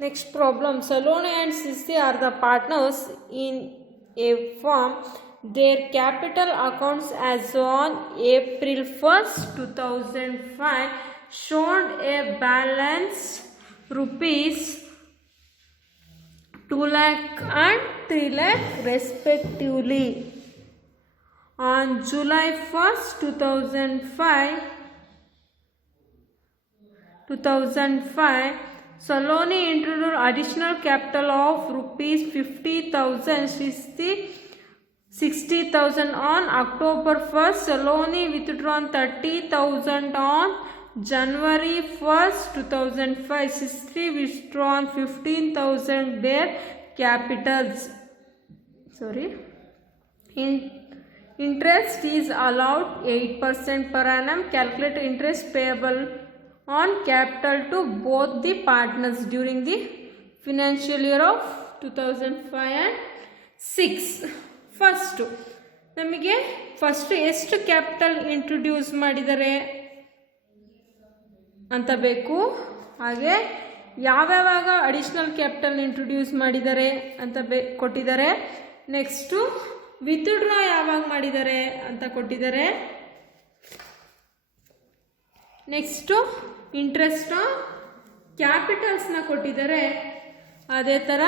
Next problem. Saloni and Sisi are the partners in a firm. Their capital accounts as on April 1st, 2005 showed a balance rupees 2 lakh and 3 lakh respectively. On July 1st, 2005, Saloni introduced additional capital of rupees 50,000, 60,000 on October 1st. Saloni withdrawn 30,000 on January 1st, 2005. Sisti withdrawn 15,000 their capitals. Interest is allowed 8% per annum. Calculate interest payable on capital to both the partners during the financial year of 2005 and 6. First ನಮಗೆ first ಎಷ್ಟು capital introduce ಮಾಡಿದ್ದಾರೆ ಅಂತ ಬೇಕು, ಹಾಗೆ ಯಾವ್ಯಾವಾಗ additional capital introduce ಮಾಡಿದ್ದಾರೆ ಅಂತ ಕೊಟ್ಟಿದ್ದಾರೆ. Next withdraw ಯಾವಾಗ ಮಾಡಿದ್ದಾರೆ ಅಂತ ಕೊಟ್ಟಿದ್ದಾರೆ. ನೆಕ್ಸ್ಟು ಇಂಟ್ರೆಸ್ಟ್ ಕ್ಯಾಪಿಟಲ್ಸ್ನ ಕೊಟ್ಟಿದ್ದಾರೆ. ಅದೇ ಥರ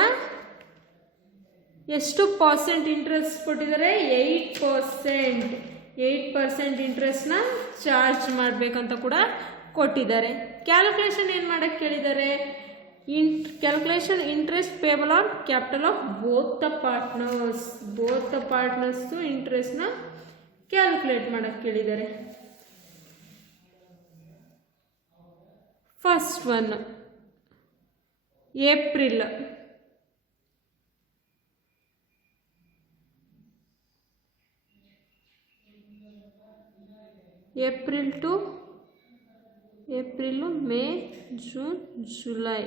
ಎಷ್ಟು ಪರ್ಸೆಂಟ್ ಇಂಟ್ರೆಸ್ಟ್ ಕೊಟ್ಟಿದ್ದಾರೆ, 8% ಇಂಟ್ರೆಸ್ಟ್ನ ಚಾರ್ಜ್ ಮಾಡಬೇಕಂತ ಕೂಡ ಕೊಟ್ಟಿದ್ದಾರೆ. ಕ್ಯಾಲ್ಕುಲೇಷನ್ ಏನು ಮಾಡೋಕ್ಕೆ ಕೇಳಿದ್ದಾರೆ, calculation interest payable on capital of both the partners ಇಂಟ್ರೆಸ್ಟ್ನ ಕ್ಯಾಲ್ಕುಲೇಟ್ ಮಾಡೋಕ್ಕೆ ಕೇಳಿದ್ದಾರೆ. First one April April May June July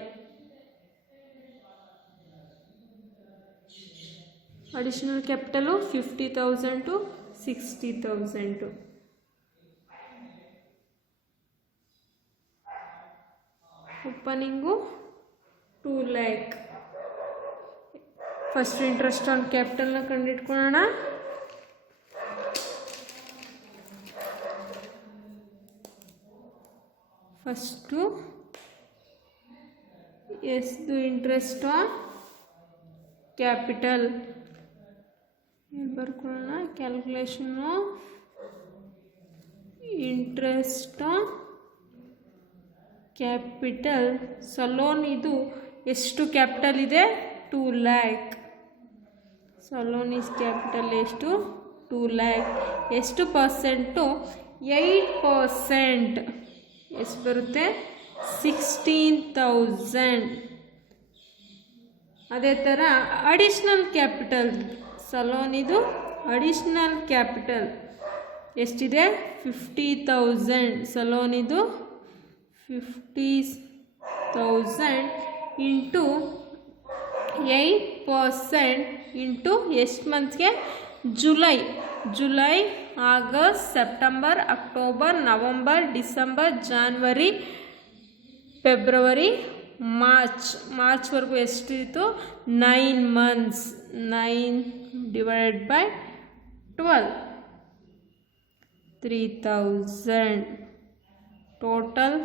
additional capital 50,000 to 60,000. Opening 2 lakh. First interest on ಕ್ಯಾಪಿಟಲ್ನ ಕಂಡಿಟ್ಕೊಳ್ಳೋಣ. ಫಸ್ಟು ಎಷ್ಟು ಇಂಟ್ರೆಸ್ಟ್ ಆನ್ ಕ್ಯಾಪಿಟಲ್ ಬರ್ಕೊಳ್ಳೋಣ. ಕ್ಯಾಲ್ಕುಲೇಷನ್ನು ಇಂಟ್ರೆಸ್ಟ್ ಆನ್ ಕ್ಯಾಪಿಟಲ್. ಸಲೋನ್ ಇದು ಎಷ್ಟು ಕ್ಯಾಪಿಟಲ್ ಇದೆ, 2 lakh. ಸಲೋನ್ ಇಸ್ ಕ್ಯಾಪಿಟಲ್ ಎಷ್ಟು, 2 lakh. ಎಷ್ಟು ಪರ್ಸೆಂಟು, 8%. ಎಷ್ಟು ಬರುತ್ತೆ, 16,000. ಅದೇ ಥರ ಅಡಿಷ್ನಲ್ ಕ್ಯಾಪಿಟಲ್, ಸಲೋನ್ ಇದು ಅಡಿಷ್ನಲ್ ಕ್ಯಾಪಿಟಲ್ ಎಷ್ಟಿದೆ, 50,000. ಸಲೋನ್ ಇದು 50,000 ಇಂಟು 8% ಇಂಟು ಎಷ್ಟು ಮಂತ್ಗೆ, July, August, September, October, November, December, January, February, ಮಾರ್ಚ್ವರೆಗೂ ಎಷ್ಟಿತ್ತು, 9 months. 9 divided by 12, 3,000. Total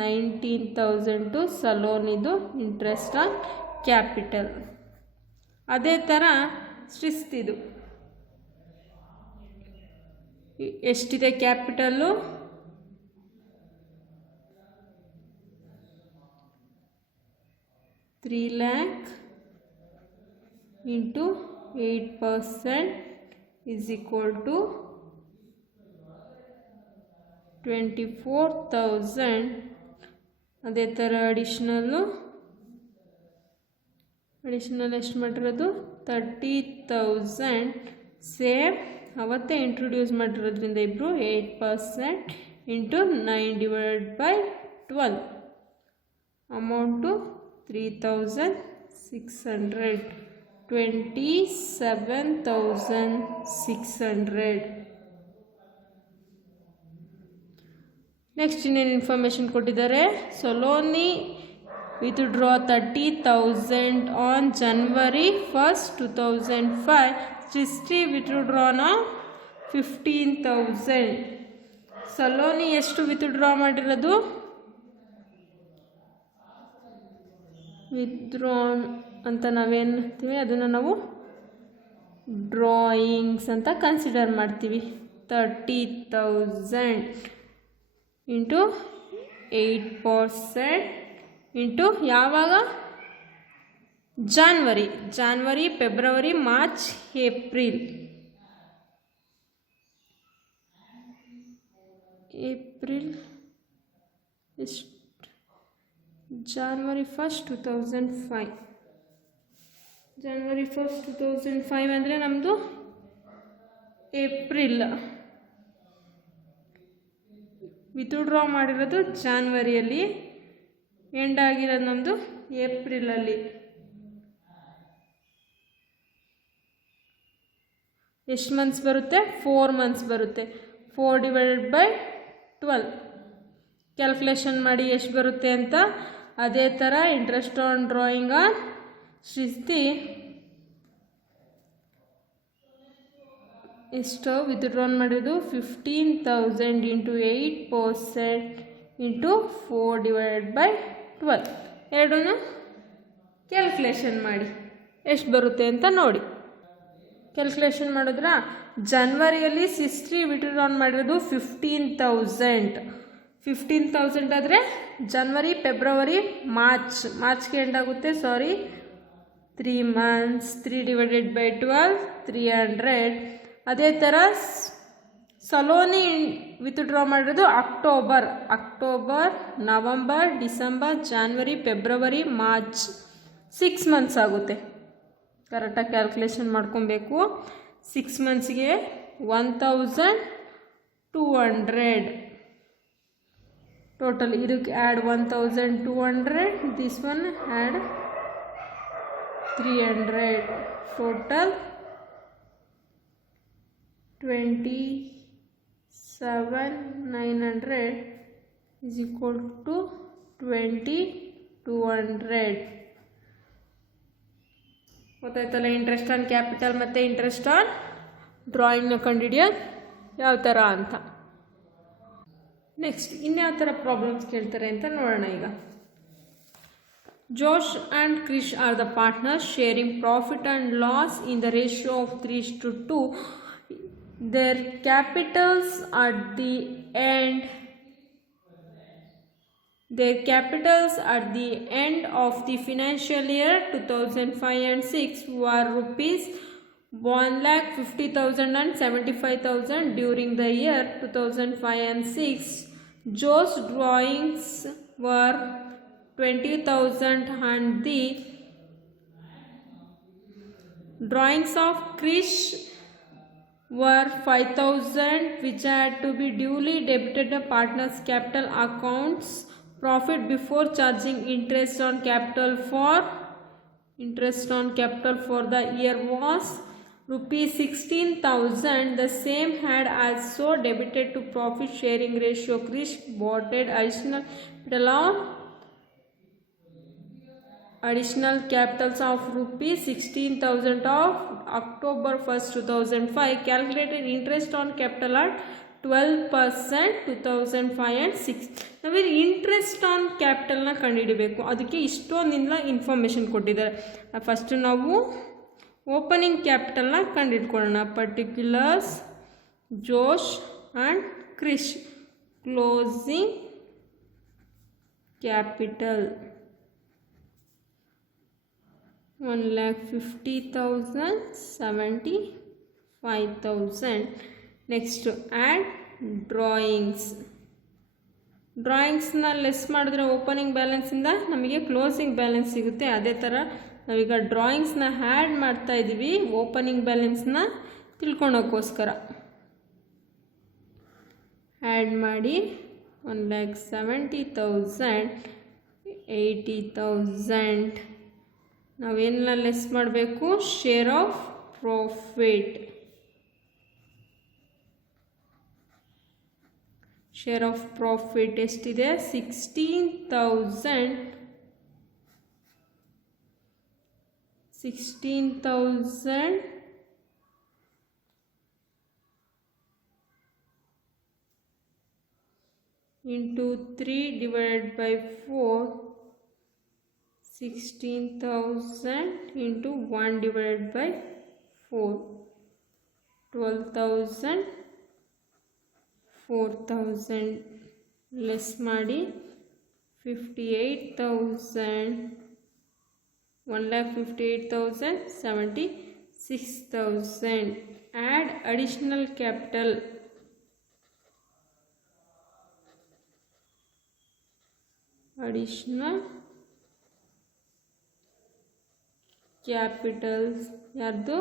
19,000 to Salon ಇದು ಇಂಟ್ರೆಸ್ಟ್ ಆನ್ ಕ್ಯಾಪಿಟಲ್. ಅದೇ ಥರ ಶಿಸ್ತಿದು ಎಷ್ಟಿದೆ capital, 3 lakh into 8% is equal to 24,000. ಅದೇ ಥರ ಅಡಿಷ್ನಲ್ ಎಷ್ಟು ಮಾಡಿರೋದು, 30,000. ಸೇಮ್ ಅವತ್ತೇ ಇಂಟ್ರೊಡ್ಯೂಸ್ ಮಾಡಿರೋದ್ರಿಂದ ಇಬ್ಬರು 8% into 9 divided by 12. Amount 3,600, 27,600. Next ಇನ್ನೇನು ಇನ್ಫಾರ್ಮೇಷನ್ ಕೊಟ್ಟಿದ್ದಾರೆ. ಸೊಲೋನಿ withdraw 30,000 on January 1st 2005. Christie withdrawn 15,000. Saloni ಎಷ್ಟು ವಿತ್ಡ್ರಾ ಮಾಡಿರೋದು? ವಿತ್ಡ್ರಾನ್ ಅಂತ ನಾವೇನ್ತೀವಿ ಅದನ್ನು ನಾವು ಡ್ರಾಯಿಂಗ್ಸ್ ಅಂತ ಕನ್ಸಿಡರ್ ಮಾಡ್ತೀವಿ. 30,000 ಇಂಟು 8% ಇಂಟು ಯಾವಾಗ? January, February, March, April. ಎಷ್ಟು? January 1st 2005. January 1st 2005 ಅಂದರೆ ನಮ್ಮದು ಏಪ್ರಿಲ್. ವಿತ್ಡ್ರಾ ಮಾಡಿರೋದು ಜಾನ್ವರಿಯಲ್ಲಿ, ಎಂಡ್ ಆಗಿರೋದು ನಮ್ಮದು ಏಪ್ರಿಲಲ್ಲಿ. ಎಷ್ಟು ಮಂತ್ಸ್ ಬರುತ್ತೆ? 4 ಮಂತ್ಸ್ ಬರುತ್ತೆ. 4 ಡಿವೈಡೆಡ್ ಬೈ 12 ಕ್ಯಾಲ್ಕುಲೇಷನ್ ಮಾಡಿ ಎಷ್ಟು ಬರುತ್ತೆ ಅಂತ. ಅದೇ ಥರ ಇಂಟ್ರೆಸ್ಟ್ ಆನ್ ಡ್ರಾಯಿಂಗ್ ಆನ್ ಶಿಸ್ತಿ ಎಷ್ಟು ವಿತ್ಡ್ರಾನ್ ಮಾಡಿರೋದು? 15,000 ಇಂಟು 8% ಇಂಟು 4 ಡಿವೈಡೆಡ್ ಬೈ 12. ಎರಡೂ ಕ್ಯಾಲ್ಕುಲೇಷನ್ ಮಾಡಿ ಎಷ್ಟು ಬರುತ್ತೆ ಅಂತ ನೋಡಿ. ಕ್ಯಾಲ್ಕುಲೇಷನ್ ಮಾಡಿದ್ರ ಜನವರಿಯಲ್ಲಿ ಸಿಸ್ಟ್ರಿ ವಿತ್ಡ್ರಾನ್ ಮಾಡಿರೋದು 15,000 ಆದರೆ ಜನವರಿ, ಫೆಬ್ರವರಿ, ಮಾರ್ಚ್ಗೆ ಎಂಡ್ ಆಗುತ್ತೆ. 3 ಮಂತ್ಸ್. 3 divided by 12 300. ಅದೇ ಥರ ಸಲೋನಿ ವಿತ್ಡ್ರಾ ಮಾಡಿರೋದು October, November, December, January, February, March. 6 months ಆಗುತ್ತೆ. ಕರೆಕ್ಟಾಗಿ ಕ್ಯಾಲ್ಕುಲೇಷನ್ ಮಾಡ್ಕೊಬೇಕು. 6 ಮಂತ್ಸ್ಗೆ 1,200 ಟೋಟಲ್. ಇದಕ್ಕೆ add 1,200, this one add 300, total 27,900 is equal to 2,200. ಗೊತ್ತಾಯ್ತಲ್ಲ ಇಂಟ್ರೆಸ್ಟ್ ಆನ್ ಕ್ಯಾಪಿಟಲ್ ಮತ್ತು ಇಂಟ್ರೆಸ್ಟ್ ಆನ್ ಡ್ರಾಯಿಂಗ್ನ ಕಂಡುಹಿಡಿಯೋದು ಯಾವ ಥರ ಅಂತ. ನೆಕ್ಸ್ಟ್ ಇನ್ಯಾವ ಥರ ಪ್ರಾಬ್ಲಮ್ಸ್ ಕೇಳ್ತಾರೆ ಅಂತ ನೋಡೋಣ. ಈಗ Josh and Krish are the partners sharing profit and loss in the ratio of 3:2. Their capitals at the end of the financial year 2005 and 6 were rupees 1,50,000 and 75,000 during the year 2005 and 6. Joe's drawings were 20,000 and the drawings of Krish were 5,000, which had to be duly debited the partners' capital accounts. Profit before charging interest on capital for the year was rupees 16,000. The same had also debited to profit sharing ratio. Krish bought additional capitals of rupees 16,000 of October 1st 2005. Calculated interest on capital at 12% 2005 and 6. ನಾವಿಲ್ಲಿ interest on ಕ್ಯಾಪಿಟಲ್ನ ಕಂಡುಹಿಡಬೇಕು. ಅದಕ್ಕೆ ಇಷ್ಟೊಂದಿಲ್ಲ information ಕೊಟ್ಟಿದ್ದಾರೆ. First ನಾವು opening ಕ್ಯಾಪಿಟಲ್ನ ಕಂಡುಹಿಡ್ಕೊಳ್ಳೋಣ. Particulars Josh and Krish. Closing capital 1,50,000, 75,000. Next add ಡ್ರಾಯಿಂಗ್ಸ್ನ ಲೆಸ್ ಮಾಡಿದ್ರೆ ಓಪನಿಂಗ್ ಬ್ಯಾಲೆನ್ಸಿಂದ ನಮಗೆ ಕ್ಲೋಸಿಂಗ್ ಬ್ಯಾಲೆನ್ಸ್ ಸಿಗುತ್ತೆ. ಅದೇ ಥರ ನಾವೀಗ ಡ್ರಾಯಿಂಗ್ಸ್ನ ಆ್ಯಡ್ ಮಾಡ್ತಾ ಇದ್ದೀವಿ ಓಪನಿಂಗ್ ಬ್ಯಾಲೆನ್ಸ್ನ ತಿಳ್ಕೊಳೋಕ್ಕೋಸ್ಕರ. ಆ್ಯಡ್ ಮಾಡಿ 1,70,000, 80,000. ನಾವೇನೆಲ್ಲ ಲೆಸ್ ಮಾಡಬೇಕು? Share of profit. Share of profit ಎಷ್ಟಿದೆ 16,000 into 3 divided by 4, 16,000 into 1 divided by 4, 12,000, 4,000 less ಮಾಡಿ 58,000, 1,58,000, 76,000. Add additional capital. Additional capitals ಯಾರ್ದು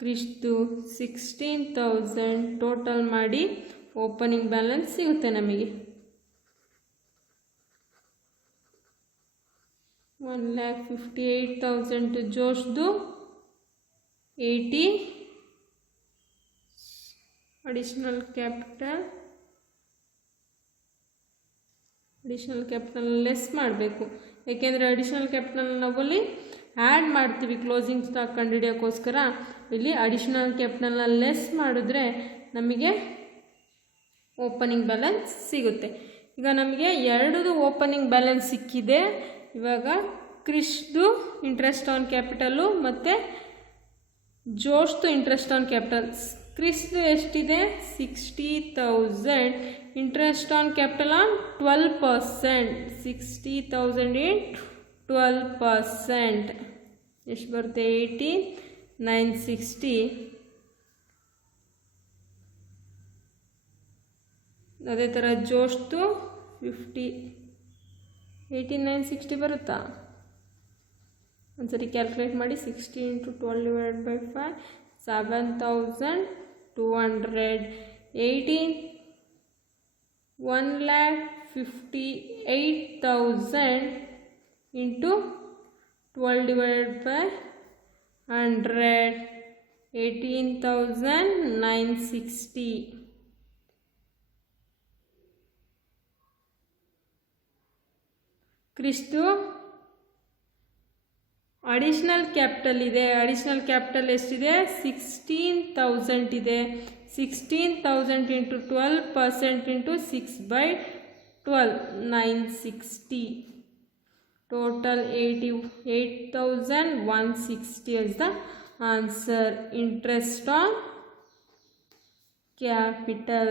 ಕ್ರಿಶ್ದು 16,000 ಟೋಟಲ್ ಮಾಡಿ ಓಪನಿಂಗ್ ಬ್ಯಾಲೆನ್ಸ್ ಸಿಗುತ್ತೆ ನಮಗೆ 1,58,000 ಟು ಜೋಶ್ದು 80 ಅಡಿಷನಲ್ ಕ್ಯಾಪಿಟಲ್ ಲೆಸ್ ಮಾಡಬೇಕು ಏಕೆಂದರೆ ಅಡಿಷನಲ್ ಕ್ಯಾಪಿಟಲ್ ನಾವಲ್ಲಿ ಆ್ಯಡ್ ಮಾಡ್ತೀವಿ ಕ್ಲೋಸಿಂಗ್ ಸ್ಟಾಕ್ ಕಂಡುಹಿಡಿಯೋಕ್ಕೋಸ್ಕರ ಇಲ್ಲಿ ಅಡಿಷನಲ್ ಕ್ಯಾಪಿಟಲ್ನ ಲೆಸ್ ಮಾಡಿದ್ರೆ ನಮಗೆ ಓಪನಿಂಗ್ ಬ್ಯಾಲೆನ್ಸ್ ಸಿಗುತ್ತೆ. ಈಗ ನಮಗೆ ಎರಡದು ಓಪನಿಂಗ್ ಬ್ಯಾಲೆನ್ಸ್ ಸಿಕ್ಕಿದೆ. ಇವಾಗ ಕ್ರಿಶ್ದು ಇಂಟ್ರೆಸ್ಟ್ ಆನ್ ಕ್ಯಾಪಿಟಲು ಮತ್ತು ಜೋಶ್ದು ಇಂಟ್ರೆಸ್ಟ್ ಆನ್ ಕ್ಯಾಪಿಟಲ್. ಕ್ರಿಶ್ದು ಎಷ್ಟಿದೆ 60,000, interest on capital on 12%, 60,000 in 12% ಎಷ್ಟು ಬರುತ್ತೆ 18,960. ಅದೇ ಥರ ಜೋಶ್ದು 50, 18,960 ಬರುತ್ತಾ? ಒಂದ್ಸರಿ ಕ್ಯಾಲ್ಕುಲೇಟ್ ಮಾಡಿ. 60 into 12 divided by 5, 7,200. 1,58,000 into 12 divided by 100, 18,960. ಕ್ರಿಶ್ದು additional capital ಇದೆ. ಅಡಿಷನಲ್ ಕ್ಯಾಪಿಟಲ್ ಎಷ್ಟಿದೆ 16,000 ಇದೆ. 16,000 into 12% into 6/12, 960. Total 88,160 is the answer. Interest on capital.